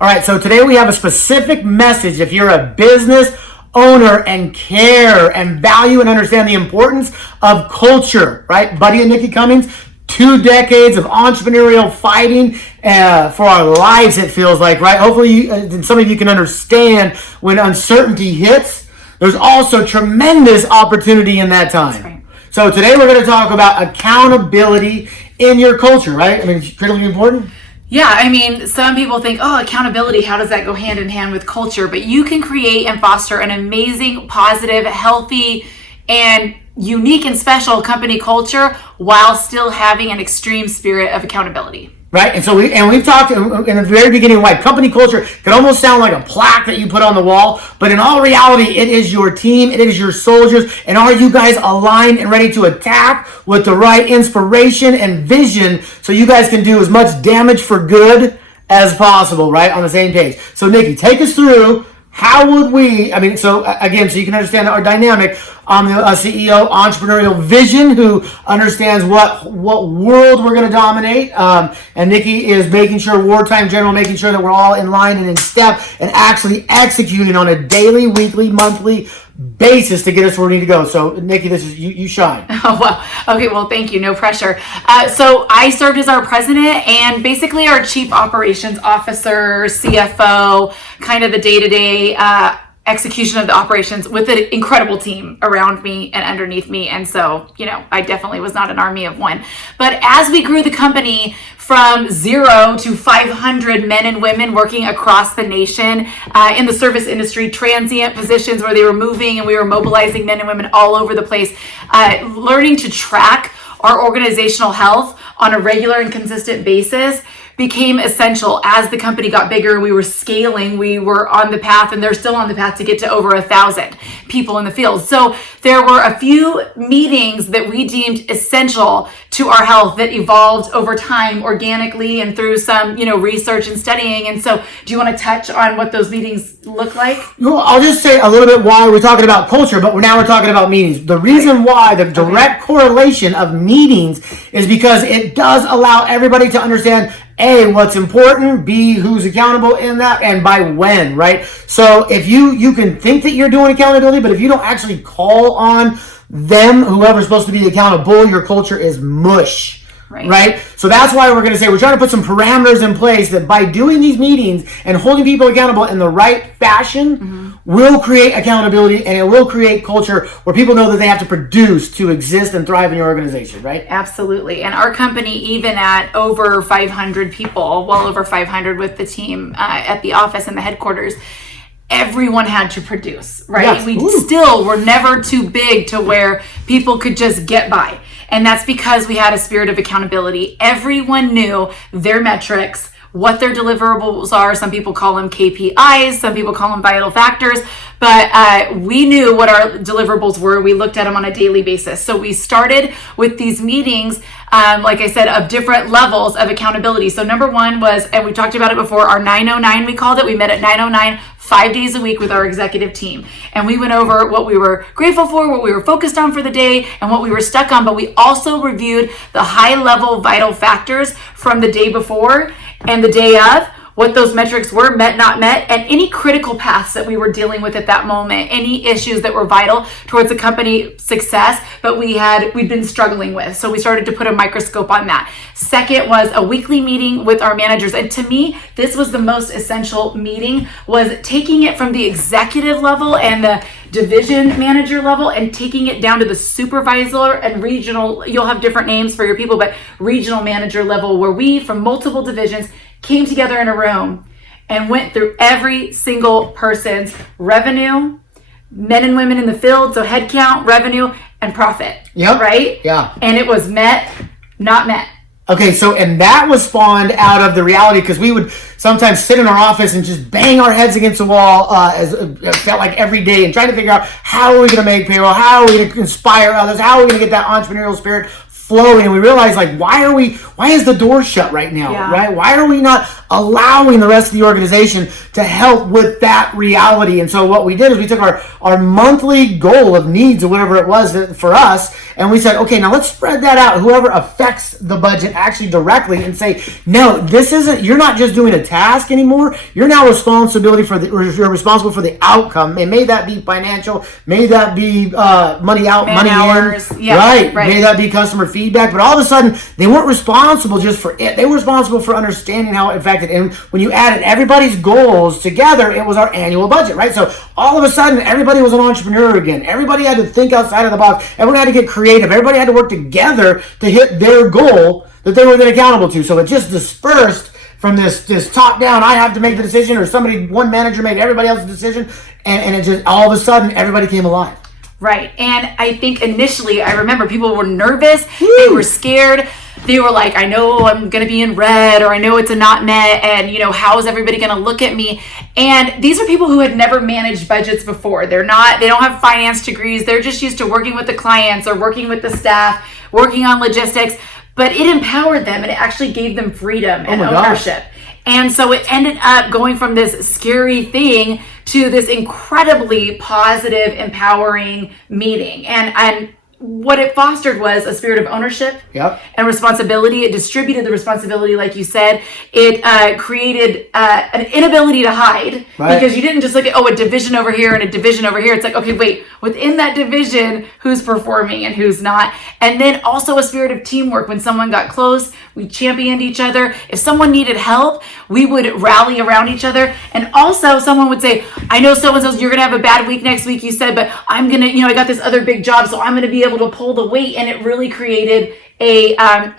All right, so today we have a specific message. If you're a business owner and care and value and understand the importance of culture, right? Buddy and Nikki Cummings, 2 decades of entrepreneurial fighting for our lives, it feels like, right? Hopefully some of you can understand when uncertainty hits, there's also tremendous opportunity in that time. Right. So today we're going to talk about accountability in your culture, right? I mean, it's critically important. Yeah, I mean, some people think, oh, accountability, how does that go hand in hand with culture? But you can create and foster an amazing, positive, healthy, and unique and special company culture while still having an extreme spirit of accountability. Right, and so we've talked in the very beginning why company culture can almost sound like a plaque that you put on the wall, but in all reality, it is your team, it is your soldiers, and are you guys aligned and ready to attack with the right inspiration and vision so you guys can do as much damage for good as possible, right, on the same page. So Nikki, take us through how would we, so you can understand our dynamic. I'm the CEO, entrepreneurial vision, who understands what world we're going to dominate. And Nikki is making sure, wartime general, making sure that we're all in line and in step and actually executing on a daily, weekly, monthly basis to get us where we need to go. So Nikki, this is you shine. Oh, well, okay, well, thank you, no pressure. So I served as our president and basically our chief operations officer, CFO, kind of the day-to-day execution of the operations with an incredible team around me and underneath me. And so, I definitely was not an army of one. But as we grew the company from 0 to 500 men and women working across the nation in the service industry, transient positions where they were moving and we were mobilizing men and women all over the place, learning to track our organizational health on a regular and consistent basis became essential. As the company got bigger, we were scaling, we were on the path, and they're still on the path to get to over 1,000 people in the field. So there were a few meetings that we deemed essential to our health that evolved over time organically and through some, research and studying. And so do you want to touch on what those meetings look like? Well, I'll just say a little bit why we're talking about culture, but now we're talking about meetings. The reason why, the direct correlation of meetings is because it does allow everybody to understand A, what's important, B, who's accountable in that, and by when, right? So if you can think that you're doing accountability, but if you don't actually call on them, whoever's supposed to be accountable, your culture is mush. Right? So that's why we're going to say we're trying to put some parameters in place that by doing these meetings and holding people accountable in the right fashion will create accountability, and it will create culture where people know that they have to produce to exist and thrive in your organization, right? Absolutely. And our company, even at over 500 people, well over 500 with the team at the office and the headquarters, everyone had to produce, right? Yes. We still were never too big to where people could just get by. And that's because we had a spirit of accountability. Everyone knew their metrics, what their deliverables are. Some people call them KPIs, some people call them vital factors, but we knew what our deliverables were. We looked at them on a daily basis. So we started with these meetings, like I said, of different levels of accountability. So number one was, and we talked about it before, our 909, we called it. We met at 909 5 days a week with our executive team. And we went over what we were grateful for, what we were focused on for the day, and what we were stuck on. But we also reviewed the high-level vital factors from the day before and the day of, what those metrics were, met, not met, and any critical paths that we were dealing with at that moment, any issues that were vital towards the company success, but we'd been struggling with. So we started to put a microscope on that. Second was a weekly meeting with our managers. And to me, this was the most essential meeting, was taking it from the executive level and the division manager level and taking it down to the supervisor and regional, you'll have different names for your people, but regional manager level, where we from multiple divisions came together in a room and went through every single person's revenue, men and women in the field, so headcount, revenue, and profit. Yep. Right? Yeah. And it was met, not met. Okay, so, and that was spawned out of the reality, because we would sometimes sit in our office and just bang our heads against the wall, as it felt like every day, and trying to figure out how are we going to make payroll, how are we going to inspire others, how are we going to get that entrepreneurial spirit flowing. And we realized, like, why is the door shut right now, right? Why are we not allowing the rest of the organization to help with that reality. And so what we did is we took our monthly goal of needs or whatever it was for us, and we said, okay, now let's spread that out. Whoever affects the budget actually directly, and say, no, this isn't, you're not just doing a task anymore. You're now you're responsible for the outcome. And may that be financial, may that be money out, Man money hours. in, Yeah, right. right. May that be customer feedback. But all of a sudden, they weren't responsible just for it. They were responsible for understanding how it affected. And when you added everybody's goals together, it was our annual budget, right? So all of a sudden, everybody was an entrepreneur again. Everybody had to think outside of the box. Everyone had to get creative. Everybody had to work together to hit their goal that they were then accountable to. So it just dispersed from this top down, I have to make the decision, or one manager made everybody else's decision, and it just, all of a sudden, everybody came alive. Right. And I think initially, I remember people were nervous. They were scared. They were like, I know I'm going to be in red, or I know it's a not met, and how is everybody going to look at me? And these are people who had never managed budgets before. They don't have finance degrees. They're just used to working with the clients or working with the staff, working on logistics. But it empowered them, and it actually gave them freedom and ownership. And so it ended up going from this scary thing to this incredibly positive, empowering meeting. And what it fostered was a spirit of ownership and responsibility. It distributed the responsibility, like you said. It created an inability to hide, because you didn't just look at, a division over here and a division over here. It's like, okay, wait, within that division, who's performing and who's not? And then also a spirit of teamwork. When someone got close, we championed each other. If someone needed help, we would rally around each other. And also someone would say, I know so-and-so, you're going to have a bad week next week, you said, but I'm going to, I got this other big job, so I'm going to be able to pull the weight. And it really created a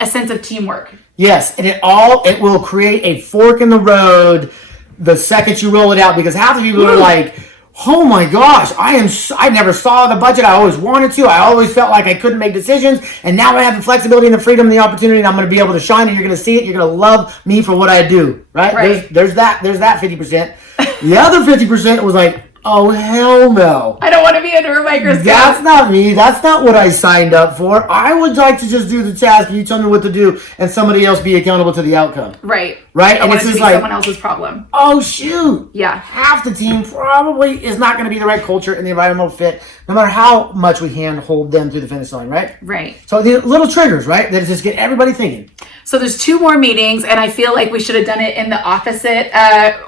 sense of teamwork. Yes, and it will create a fork in the road the second you roll it out, because half the people are like, oh my gosh, I never saw the budget. I always wanted to. I always felt like I couldn't make decisions, and now I have the flexibility and the freedom and the opportunity, and I'm going to be able to shine, and you're going to see it. You're going to love me for what I do, right? There's that 50%. The other 50% was like, oh, hell no. I don't want to be under a microscope. That's not me. That's not what I signed up for. I would like to just do the task, and you tell me what to do, and somebody else be accountable to the outcome. Right. And it's just like someone else's problem. Oh, shoot. Yeah. Half the team probably is not going to be the right culture and the environmental fit, no matter how much we hold them through the finish line, right? Right. So the little triggers, right, that just get everybody thinking. So there's 2 more meetings, and I feel like we should have done it in the opposite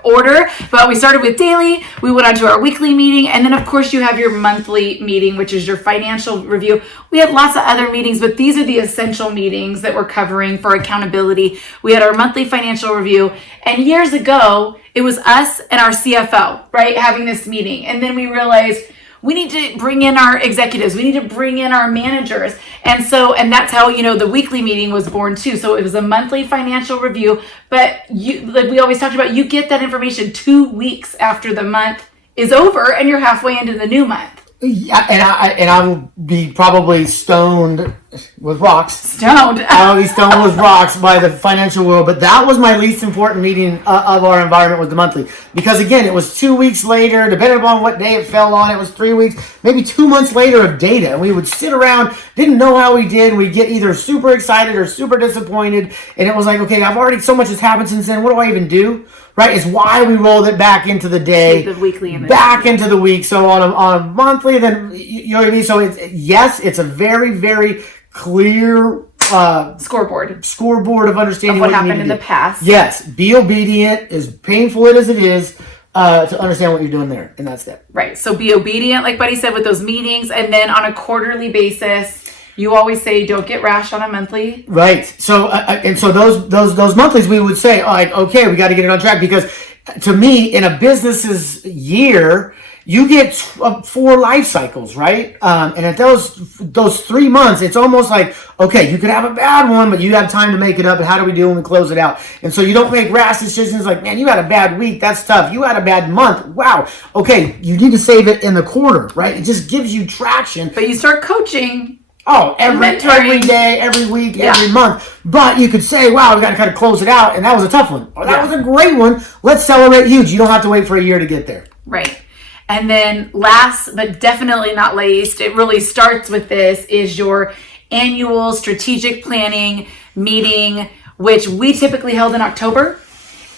order. But we started with daily, we went on to our weekly meeting, and then of course you have your monthly meeting, which is your financial review. We had lots of other meetings, but these are the essential meetings that we're covering for accountability. We had our monthly financial review, and years ago, it was us and our CFO, right, having this meeting. And then we realized we need to bring in our executives. We need to bring in our managers. And that's how, the weekly meeting was born too. So it was a monthly financial review, but like we always talked about, you get that information 2 weeks after the month is over and you're halfway into the new month. Yeah, and I will be probably stoned with rocks. I will be stoned with rocks by the financial world, but that was my least important meeting of our environment, was the monthly. Because again, it was 2 weeks later, depending upon what day it fell on, it was 3 weeks, maybe 2 months later of data. And we would sit around, didn't know how we did. We'd get either super excited or super disappointed. And it was like, okay, so much has happened since then. What do I even do? Right, is why we rolled it back into the day, the weekly, and back into the week. So on a monthly, then you know what I mean. So it's a very, very clear scoreboard of understanding of what happened in the past. Yes, be obedient, as painful as it is, to understand what you're doing there in that step. Right. So be obedient, like Buddy said, with those meetings, and then on a quarterly basis. You always say don't get rash on a monthly. Right. So so those monthlies we would say, like, okay, we got to get it on track, because to me, in a business's year, you get 4 life cycles, right? And at those 3 months, it's almost like, okay, you could have a bad one, but you have time to make it up. And how do we do when we close it out? And so you don't make rash decisions like, man, you had a bad week. That's tough. You had a bad month. Wow. Okay, you need to save it in the quarter, right? It just gives you traction. But you start coaching. Oh, every day, every week, every month. But you could say, wow, we got to kind of close it out. And that was a tough one. Or that was a great one. Let's celebrate huge. You don't have to wait for a year to get there. Right. And then last, but definitely not least, it really starts with this, is your annual strategic planning meeting, which we typically held in October.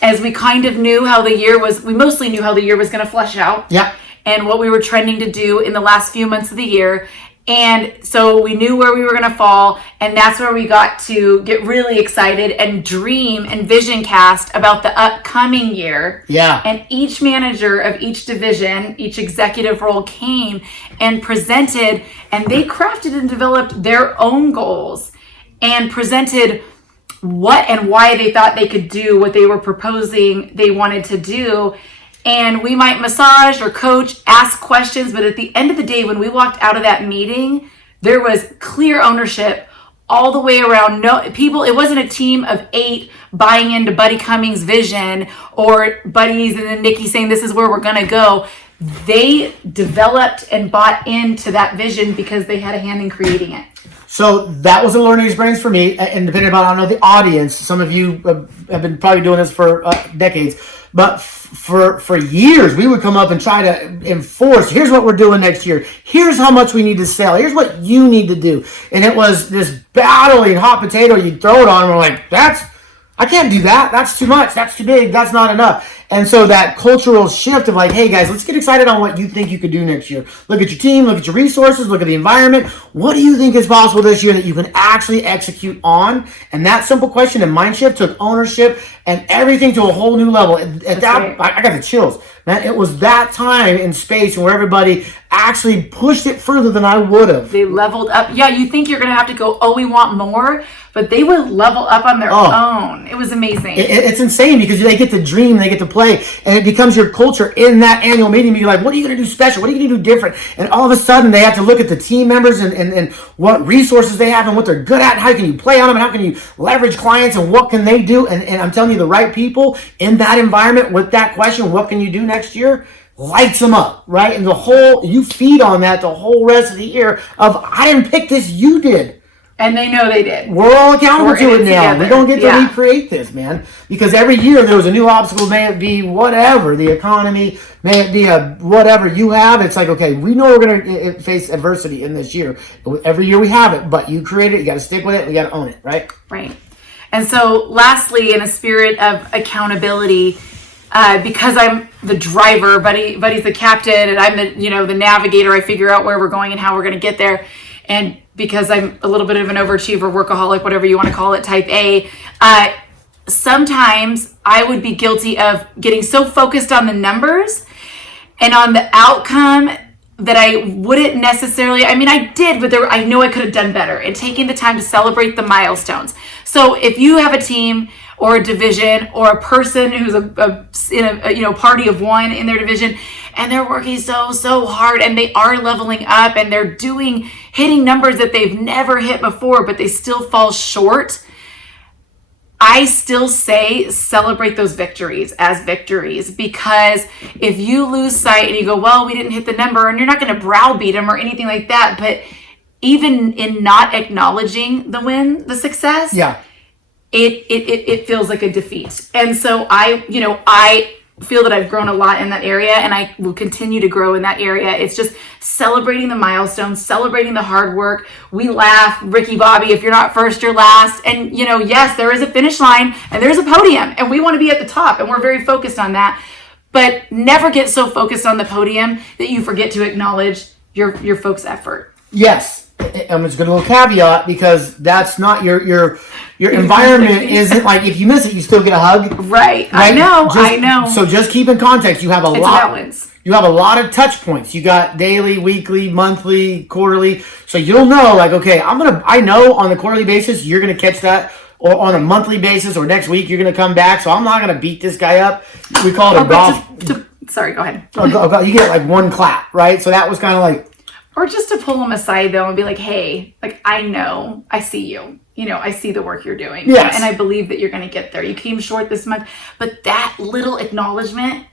as we kind of knew how the year was, we mostly knew how the year was going to flesh out. Yeah. And what we were trending to do in the last few months of the year. And so we knew where we were going to fall. And that's where we got to get really excited and dream and vision cast about the upcoming year. Yeah. And each manager of each division, each executive role came and presented, and they crafted and developed their own goals and presented what and why they thought they could do what they were proposing they wanted to do. And we might massage or coach, ask questions, but at the end of the day, when we walked out of that meeting, there was clear ownership all the way around. No people, it wasn't a team of 8 buying into Buddy Cummings' vision, or Buddy's and then Nikki saying this is where we're gonna go. They developed and bought into that vision because they had a hand in creating it. So that was a learning experience for me, and depending on, I don't know, the audience, some of you have been probably doing this for decades, but for years, we would come up and try to enforce, here's what we're doing next year, here's how much we need to sell, here's what you need to do, and it was this battling hot potato, you'd throw it on, and we're like, I can't do that, that's too much, that's too big, that's not enough. And so that cultural shift of like, hey guys, let's get excited on what you think you could do next year. Look at your team, look at your resources, look at the environment. What do you think is possible this year that you can actually execute on? And that simple question and mind shift took ownership and everything to a whole new level. At that, I got the chills. Man, it was that time and space where everybody actually pushed it further than I would have. They leveled up. Yeah, you think you're going to have to go, oh, we want more, but they would level up on their own. It was amazing. It's insane because they get to dream, they get to play, and it becomes your culture in that annual meeting. You're like, what are you going to do special? What are you going to do different? And all of a sudden, they have to look at the team members and what resources they have and what they're good at. And how can you play on them? And how can you leverage clients? And what can they do? And I'm telling you, the right people in that environment with that question, what can you do next year? Lights them up, right? And you feed on that the whole rest of the year of, I didn't pick this, you did. And they know they did. We're all accountable to it now. Together. We don't get to recreate this, man. Because every year there was a new obstacle, may it be whatever, the economy, may it be whatever you have. It's like, okay, we know we're going to face adversity in this year. Every year we have it, but you create it, you got to stick with it, you got to own it, right? Right. And so lastly, in a spirit of accountability, because I'm the driver, Buddy's the captain, and I'm the navigator, I figure out where we're going and how we're going to get there. And because I'm a little bit of an overachiever, workaholic, whatever you want to call it, type A, sometimes I would be guilty of getting so focused on the numbers and on the outcome that I wouldn't necessarily, I did, but I know I could have done better, and taking the time to celebrate the milestones. So if you have a team or a division or a person who's in a party of one in their division, and they're working so hard, and they are leveling up, and they're hitting numbers that they've never hit before, but they still fall short, I still say celebrate those victories as victories, because if you lose sight and you go, well, we didn't hit the number, and you're not going to browbeat them or anything like that, but even in not acknowledging the win, the success, it feels like a defeat. And so I feel that I've grown a lot in that area, and I will continue to grow in that area. It's just celebrating the milestones, celebrating the hard work. We laugh, Ricky Bobby, if you're not first, you're last. And yes, there is a finish line and there's a podium, and we want to be at the top, and we're very focused on that. But never get so focused on the podium that you forget to acknowledge your folks' effort. Yes. I'm just going to little caveat, because that's not your environment isn't like, if you miss it, you still get a hug. Right? I know. So just keep in context. You have a balance. You have a lot of touch points. You got daily, weekly, monthly, quarterly. So you'll know, like, okay, I know on the quarterly basis you're gonna catch that, or on a monthly basis, or next week you're gonna come back. So I'm not gonna beat this guy up. We call it a golf. Sorry, go ahead. You get like one clap, right? So that was kind of like. Or just to pull them aside, though, and be like, hey, like, I know, I see you. I see the work you're doing. Yes. And I believe that you're going to get there. You came short this month. But that little acknowledgement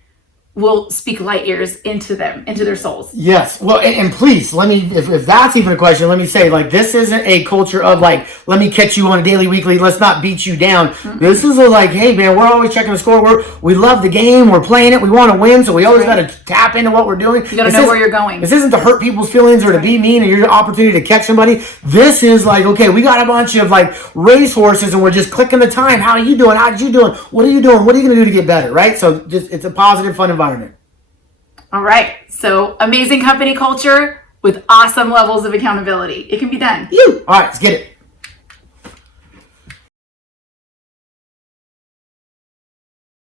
will speak light years into them, into their souls. Yes. Well, and please, let me, if that's even a question, let me say, like, this isn't a culture of, like, let me catch you on a daily, weekly, let's not beat you down. Mm-hmm. This is a, like, hey, man, we're always checking the score. We love the game. We're playing it. We want to win. So we always got to tap into what we're doing. You got to know where you're going. This isn't to hurt people's feelings or to be mean or your opportunity to catch somebody. This is like, okay, we got a bunch of, like, race horses and we're just clicking the time. How are you doing? How's you doing? What are you doing? What are you going to do to get better, right? So just, it's a positive, fun environment. All right. So amazing company culture with awesome levels of accountability. It can be done. All right, let's get it.